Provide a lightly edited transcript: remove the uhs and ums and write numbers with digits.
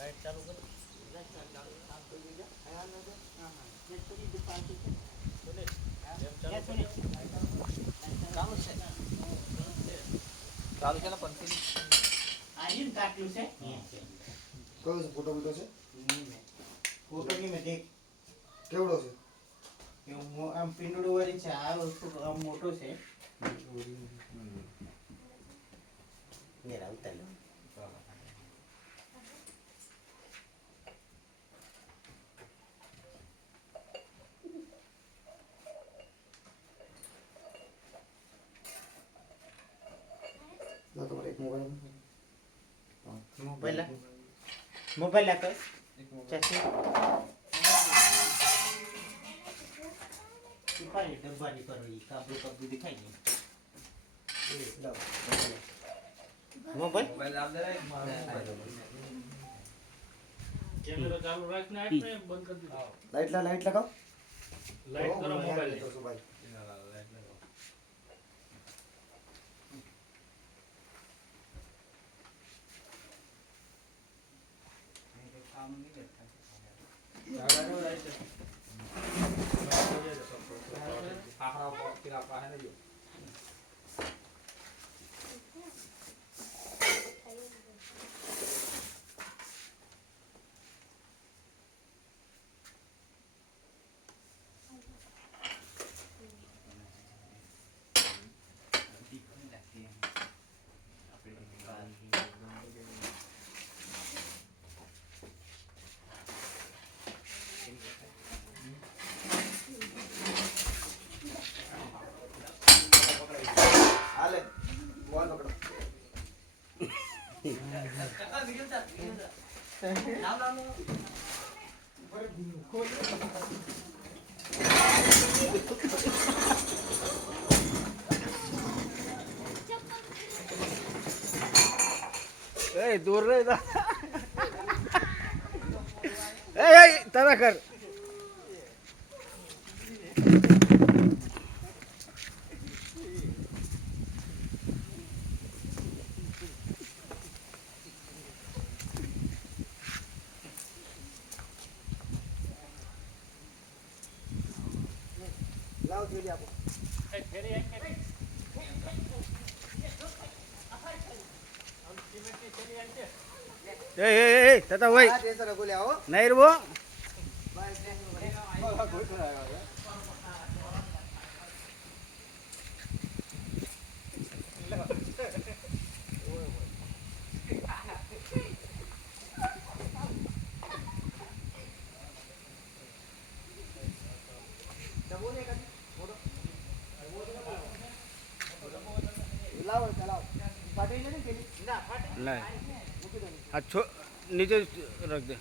लाइट चालू कर. ચાલુ છે ને પંખી આઈન કાટ્યું છે કયો છે ફોટો ફોટો છે ફોટો ની મેં દેખ કેવડો છે કે આમ પિંડોળો વાળી છે આ વસ્તુ આમ મોટો છે મેરા ઉતાર લો ના તમારે એક મોબાઈલ મોબાઈલ લા કર ચાચી પાણી ડબ્બાની પર ઈ કાબુ દેખાય ને મોબાઈલ આપ દે કેમેરો ચાલુ રાખને આપને બંધ કરી દીધો લાઈટ લગાવ લાઈટ કરો મોબાઈલ તો શું ભાઈ લાઈટ લગાવો ये काम नहीं करता ज्यादा नहीं लाइट आखरा फिर आपका है ना जो હાલે બોલ પકડો ए दूर रे ए तना कर લાવ જોઈ આપો तता वही આ ટેસર ગોલે આવો नहीं रे वो લાવો ચલાવો ફાટી નથી પેલી ના ફાટે नहीं अच्छा नीचे रख दे